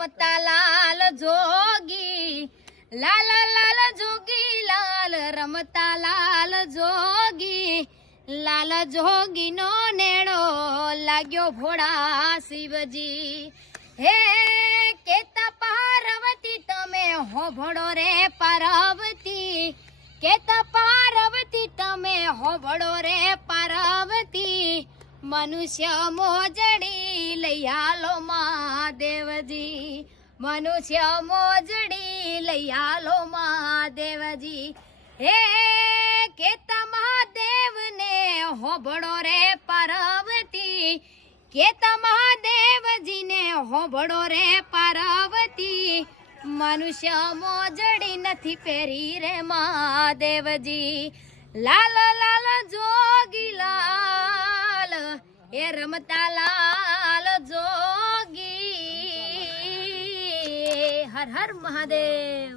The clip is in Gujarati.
રમતા લાલ જોગી, લાલ લાલ જોગી લાલ, રમતા લાલ જોગી, લાલ જોગી નો નેણો લાગ્યો ભોળા શિવજી. હે કેતા પાર્વતી તમે હોભળો રે પાર્વતી, કેતા પાર્વતી તમે હોભળો રે પાર્વતી, મનુષ્ય મોજડી લઈ આલો મહાદેવજી, મનુષ્ય મોજડી લઈ આલો મહાદેવજી. હે કેતા મહાદેવને હોભળો રે પાર્વતી, કેતા મહાદેવજીને હોભળો રે પાર્વતી, મનુષ્ય મોજડી નથી પહેરી રે મહાદેવજી. લાલ લાલ જોગી લાલ, એ રમતા લાલ જોગી. હર હર મહાદેવ.